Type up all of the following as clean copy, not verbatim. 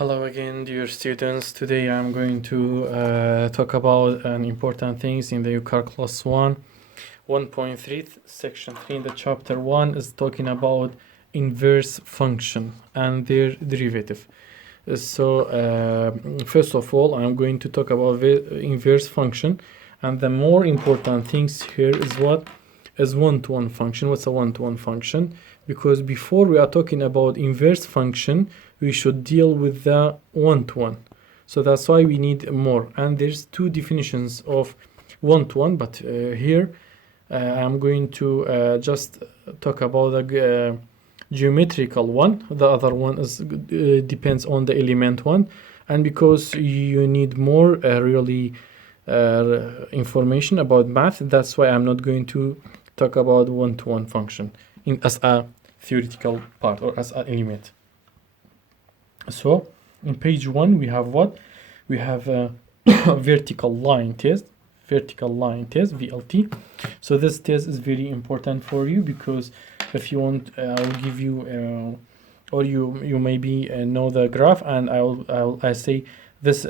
Hello again, dear students. Today I'm going to talk about an important things in the Calculus 1.3, section 3 in the chapter 1 is talking about inverse function and their derivative. First of all, I'm going to talk about the inverse function, and the more important things here is what is one-to-one function. What's a one-to-one function? Because before we are talking about inverse function, we should deal with the one-to-one. So that's why we need more. And there's two definitions of one-to-one, but here I'm going to just talk about the geometrical one. The other one is depends on the element one. And because you need more really information about math, that's why I'm not going to talk about one-to-one function as a theoretical part or as an element. So in page 1 we have what? We have a vertical line test, VLT. So this test is very important for you because if you want, I'll give you or you maybe know the graph, and I say this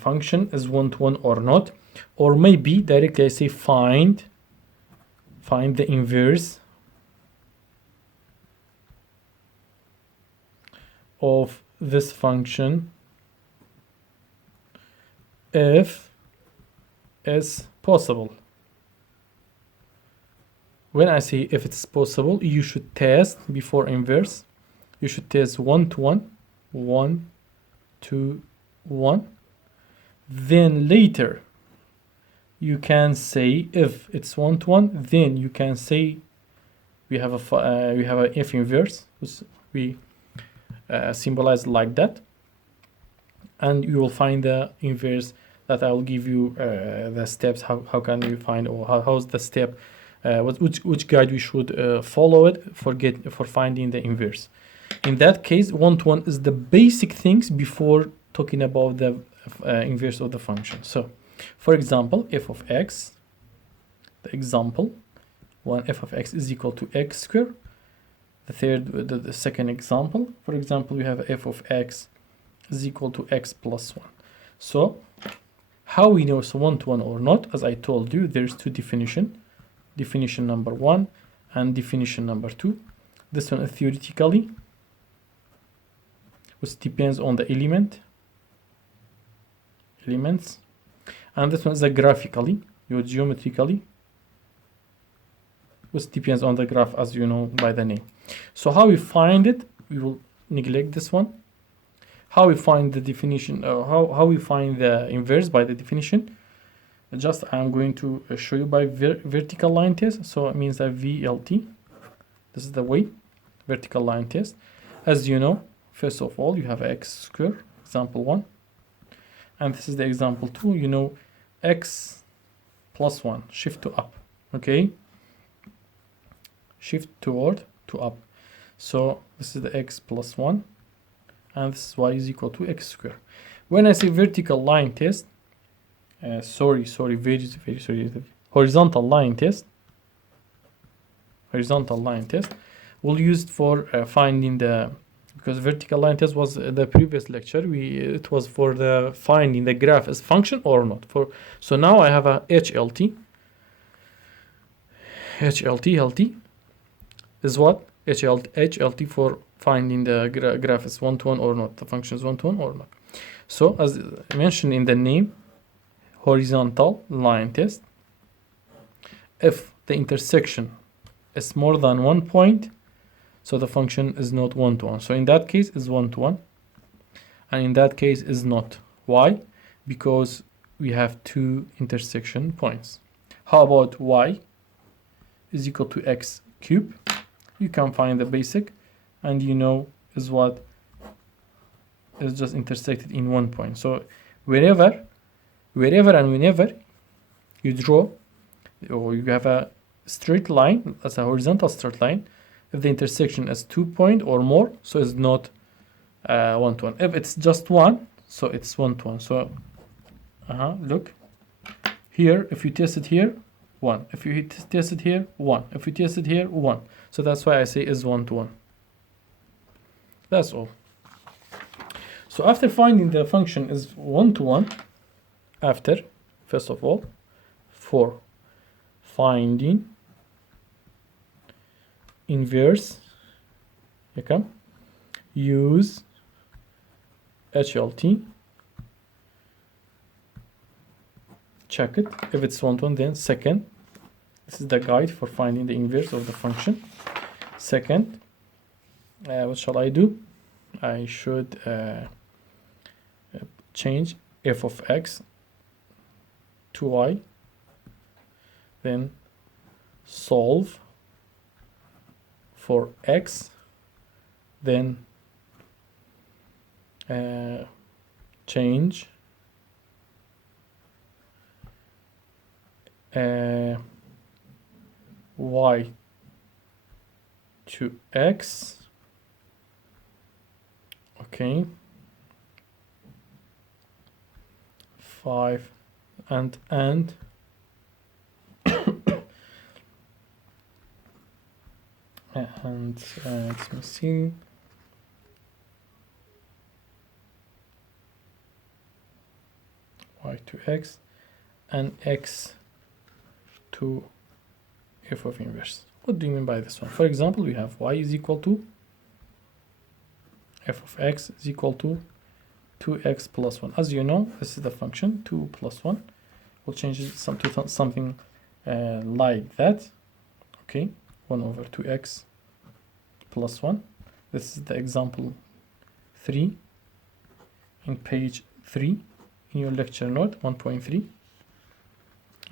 function is one-to-one or not, or maybe directly I say find the inverse of this function if is possible. When I say if it's possible, you should test before inverse. You should test 1-to-1, 1-to-1. Then later you can say if it's 1-to-1, then you can say we have a if inverse, we symbolize like that, and you will find the inverse that I will give you the steps. How can you find, or how's the step, which guide we should follow it for finding the inverse. In that case, one-to-one is the basic things before talking about the inverse of the function. So for example, f of x, the example one, f of x is equal to x squared. The second example, for example, we have f of x is equal to x plus 1. So how we know it's one-to-one or not? As I told you, there's two definition number 1 and definition number 2. This one is theoretically, which depends on the elements, and this one is graphically, geometrically, which depends on the graph, as you know by the name. So how we find it, we will neglect this one. How we find the definition, how we find the inverse by the definition, just I'm going to show you by vertical line test. So it means that VLT, this is the way, vertical line test. As you know, first of all, you have x squared, example 1, and this is the example 2. You know, x plus 1, shift to up, okay, shift toward to up. So this is the x plus 1, and this is y is equal to x squared. When I say vertical line test, very sorry, horizontal line test we'll use it for finding the, because vertical line test was the previous lecture, it was for the finding the graph is function or not. So now I have a HLT is what? HLT for finding the graph is one-to-one or not, the function is one-to-one or not. So as mentioned in the name, horizontal line test, if the intersection is more than 1 point, so the function is not one-to-one. So in that case is one-to-one, and in that case is not. Why? Because we have two intersection points. How about y is equal to x cubed? You can find the basic, and you know is what is just intersected in 1 point. So wherever and whenever you draw, or you have a straight line, as a horizontal straight line, if the intersection is 2 point or more, so it's not one-to-one. If it's just 1, so it's one-to-one. So look here, if you test it here, 1. If you test it here, 1. If you test it here, 1. So that's why I say is one-to-one. That's all. So after finding the function is 1-to-1, after, first of all, for finding inverse, okay, use HLT, check it. If it's 1-to-1, then second, this is the guide for finding the inverse of the function. Second, what shall I do? I should change f of x to y, then solve for x, then change y to x, okay, 5 and and it's missing y to x and x to f of inverse. What do you mean by this one? For example, we have y is equal to f of x is equal to 2x plus 1. As you know, this is the function 2 plus 1. We'll change it to something like that. Okay, 1 over 2x plus 1. This is the example 3 in page 3 in your lecture note 1.3.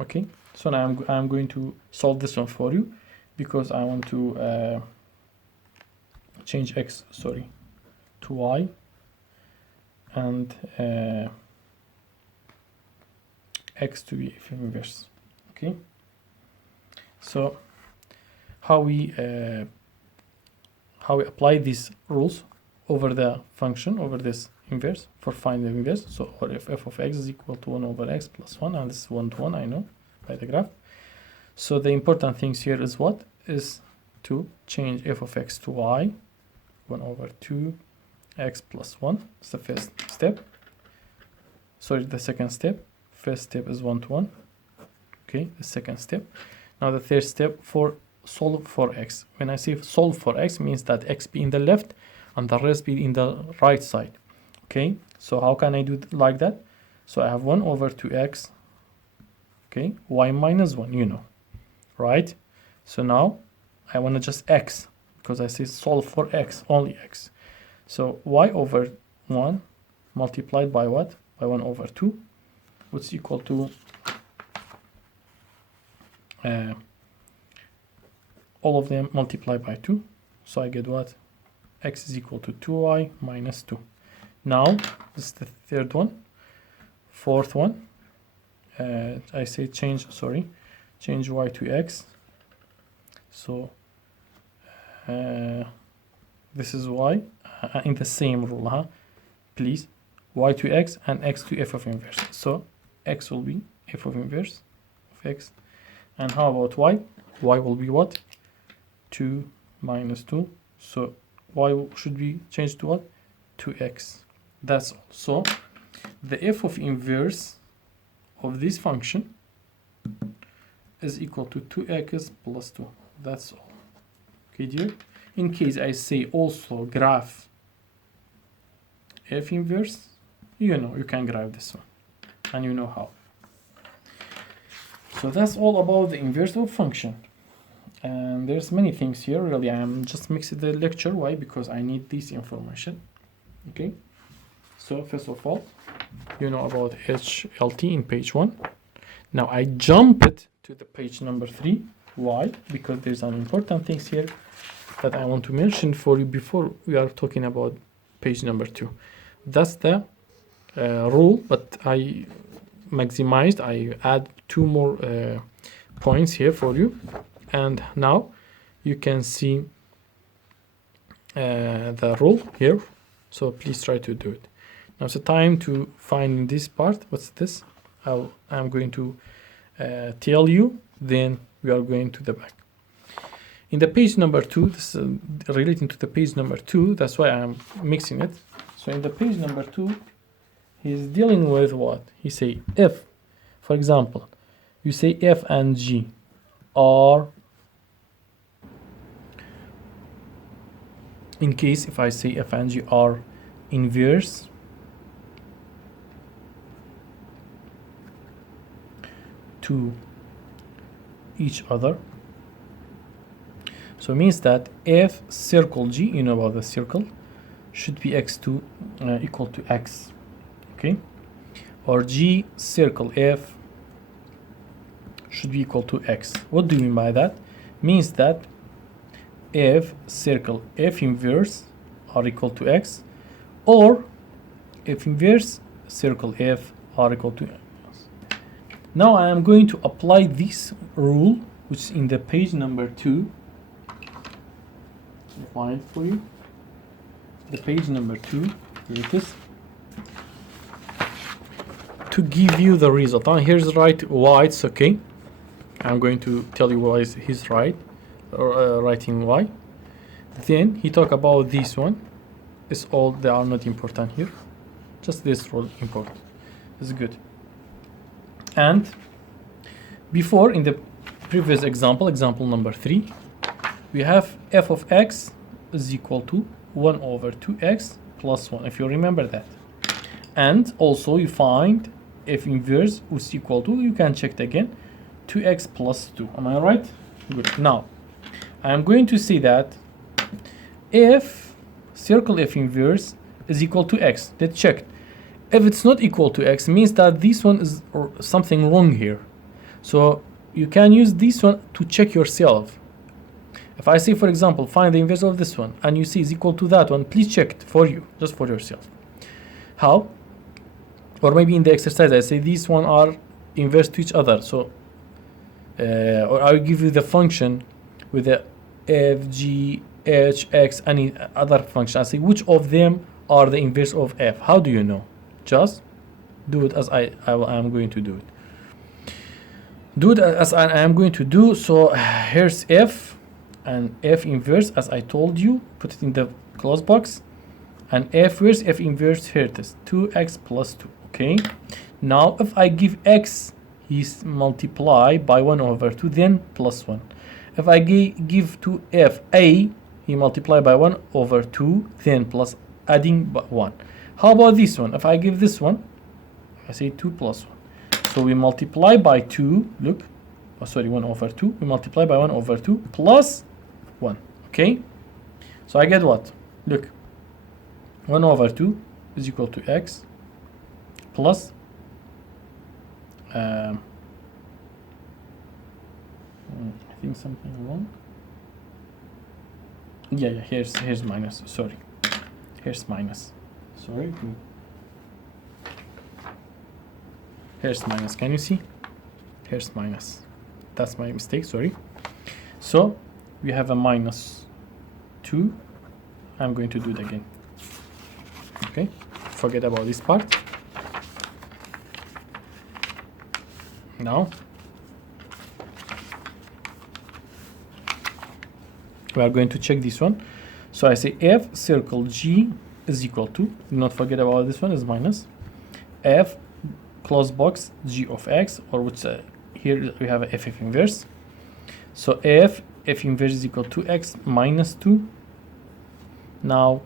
Okay, so now I'm going to solve this one for you because I want to change x, sorry, to y and x to be f inverse. Okay, so how we apply these rules over the function, over this inverse for finding the inverse. So or if f of x is equal to 1 over x plus 1, and this is 1-to-1, I know by the graph. So the important things here is what is to change f of x to y, 1 over 2x plus 1. It's the first step. Sorry, the second step. First step is 1-to-1. Okay, the second step. Now the third step, for solve for x. When I say solve for x, means that x be in the left and the rest be in the right side. Okay, so how can I do like that? So I have 1 over 2x, okay, y minus 1, you know, right? So now I want to just x, because I say solve for x, only x. So y over 1 multiplied by what? By 1 over 2, which is equal to all of them multiplied by 2. So I get what? X is equal to 2y minus 2. Now, this is the third one. Fourth one, I say change y to x. So, this is y in the same rule, please. Y to x and x to f of inverse. So, x will be f of inverse of x. And how about y? Y will be what? 2 minus 2. So, y should be changed to what? 2x. That's all. So the f of inverse of this function is equal to 2x plus 2. That's all. Okay, dear? In case I say also graph f inverse, you know, you can graph this one. And you know how. So that's all about the inverse of function. And there's many things here. Really, I'm just mixing the lecture. Why? Because I need this information. Okay. So first of all, you know about HLT in page 1. Now I jump it to the page number 3. Why? Because there's some important things here that I want to mention for you before we are talking about page number 2. That's the rule, but I maximized. I add 2 more points here for you. And now you can see the rule here. So please try to do it. Now it's the time to find this part. What's this? I'm going to tell you. Then we are going to the back. In the page number 2, this is relating to the page number 2. That's why I'm mixing it. So in the page number 2, he's dealing with what? He say if, for example, you say f and g are, in case if I say f and g are inverse to each other, so it means that f circle g, you know about the circle, should be x2 equal to x, okay, or g circle f should be equal to x. What do you mean by that? Means that f circle f inverse are equal to x, or f inverse circle f are equal to x. Now I am going to apply this rule, which is in the page number 2. I'll find it for you. The page number 2, here it is, to give you the result. And here's right why it's okay. I'm going to tell you why he's right, or writing why. Then he talk about this one. It's all, they are not important here. Just this rule important. It's good. And before, in the previous example, example number 3, we have f of x is equal to 1 over 2x plus 1, if you remember that. And also you find f inverse is equal to, you can check it again, 2x plus 2. Am I right? Good. Now, I am going to say that if circle f inverse is equal to x, let's check. If it's not equal to x, means that this one is something wrong here. So you can use this one to check yourself. If I say, for example, find the inverse of this one, and you see is equal to that one, please check it for you, just for yourself. How? Or maybe in the exercise, I say these one are inverse to each other. So, or I'll give you the function with the f, g, h, x, any other function. I say which of them are the inverse of f. How do you know? Just do it as I am going to do it. Do it as I am going to do. So here's f, and f inverse, as I told you, put it in the close box, and f where's f inverse? Here it is, 2x plus 2. Okay, now if I give x, he's multiply by 1 over 2, then plus 1. If I give to f a, he multiply by 1 over 2, then plus, adding 1. How about this one? If I give this one, I say 2 plus 1. So we multiply by 2, look, oh, sorry, 1 over 2. We multiply by 1 over 2 plus 1, okay? So I get what? Look, 1 over 2 is equal to x plus, I think something wrong. Yeah, here's minus, sorry. Here's minus. Sorry. Here's minus. Can you see? Here's minus. That's my mistake. Sorry. So we have a minus 2. I'm going to do it again. Okay. Forget about this part. Now we are going to check this one. So I say f circle g is equal to, do not forget about this one, is minus f close box g of x, or which here we have a f inverse. So f inverse is equal to x minus 2. Now,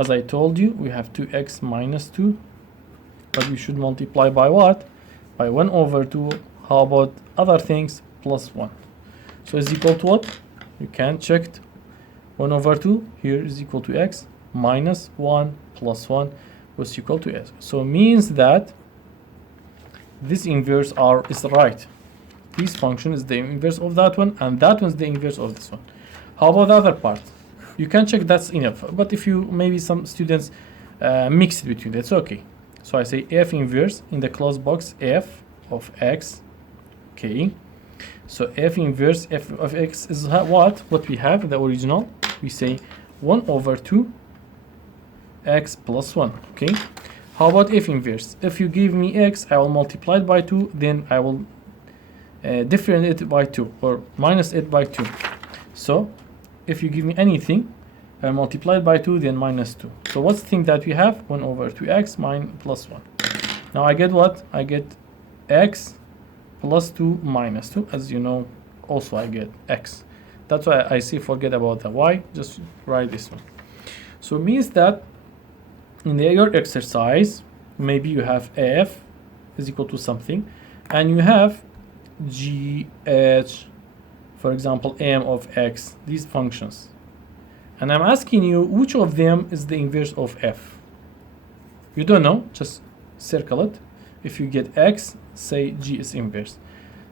as I told you, we have 2x minus 2, but we should multiply by what? By 1 over 2. How about other things? Plus 1. So it's equal to what? You can check it. 1 over 2 here is equal to x minus 1 plus 1 was equal to s. So means that this inverse is right. This function is the inverse of that one, and that one is the inverse of this one. How about the other part? You can check that's enough. But if you, maybe some students mix it between, that's okay. So I say f inverse in the close box f of x. Okay. So f inverse f of x is what we have in the original. We say 1 over 2 x plus 1. Okay. How about f inverse? If you give me x, I will multiply it by 2, then I will differentiate it by 2, or minus it by 2. So if you give me anything, multiplied by 2, then minus 2. So what's the thing that we have? 1 over 2x plus 1. Now I get what? I get x plus 2 minus 2. As you know, also I get x. That's why I say forget about the y. Just write this one. So it means that in your exercise, maybe you have f is equal to something, and you have g, h, for example, m of x, these functions. And I'm asking you which of them is the inverse of f. You don't know, just circle it. If you get x, say g is inverse.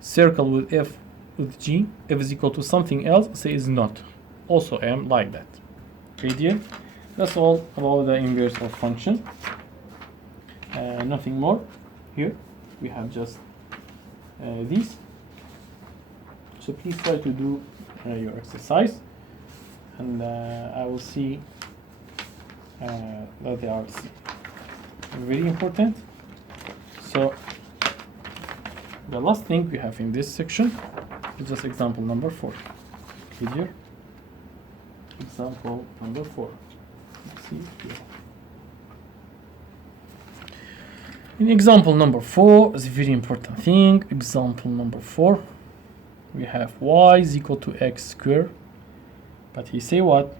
Circle with f with g, f is equal to something else, say is not. Also m like that. Okay, dear? That's all about the inverse of function. Nothing more. Here we have just these. So please try to do your exercise, and I will see that they are very important. So the last thing we have in this section is just example number 4. Okay, dear? Example number 4. Let's see here. In example number 4 is a very important thing. Example number 4, we have y is equal to x squared, but he say what?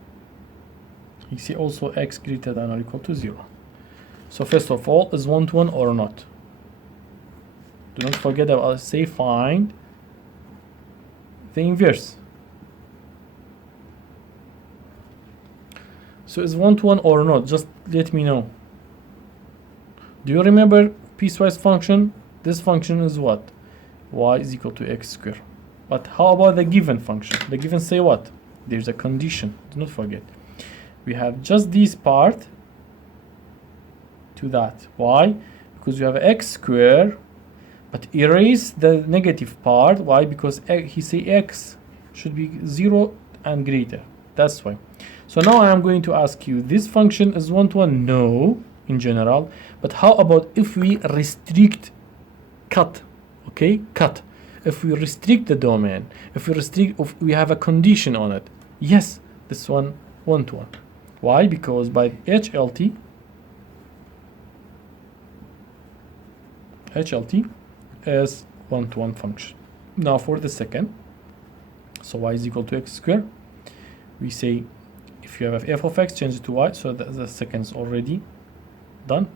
He say also x greater than or equal to 0. So first of all, is 1 to 1 or not? Do not forget that I'll say find the inverse. So is 1 to 1 or not? Just let me know. Do you remember piecewise function? This function is what? Y is equal to x squared. But how about the given function? The given say what? There's a condition. Do not forget. We have just this part to that. Why? Because you have x squared, but erase the negative part. Why? Because he say x should be 0 and greater. That's why. So now I am going to ask you, this function is 1 to 1? No, in general. But how about if we restrict, cut, okay, cut. If we restrict the domain, if we have a condition on it, yes, this one 1 to 1. Why? Because by HLT is 1 to 1 function. Now for the second, so y is equal to x squared, we say if you have f of x, change it to y, so the second is already done.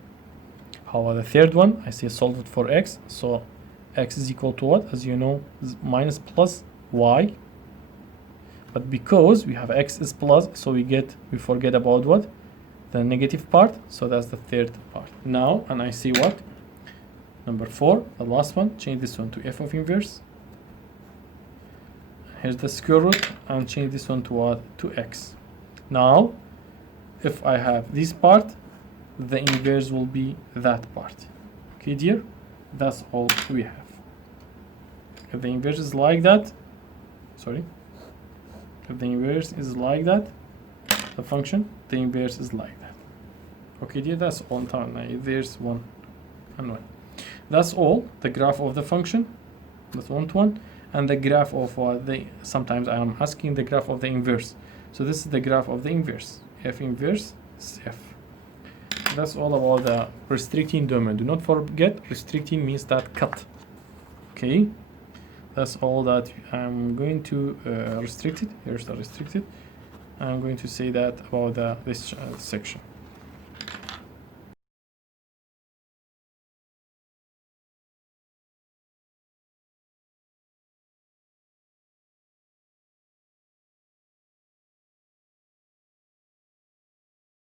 How about the third one? I say solve it for x, so x is equal to what? As you know, minus plus y. But because we have x is plus, so we forget about what? The negative part. So that's the third part. Now, and I see what? Number 4, the last one, change this one to f of inverse. Here's the square root, and change this one to what? To x. Now, if I have this part, the inverse will be that part. Okay, dear? That's all we have. If the inverse is like that, if the inverse is like that, the function, the inverse is like that. Okay, dear, that's all time. There's 1 and 1. That's all. The graph of the function, that's 1 to 1, and the graph of sometimes I am asking the graph of the inverse. So this is the graph of the inverse. F inverse is f. That's all about the restricting domain. Do not forget, restricting means that cut. Okay, that's all that I'm going to restrict it. Here's the restricted. I'm going to say that about this section.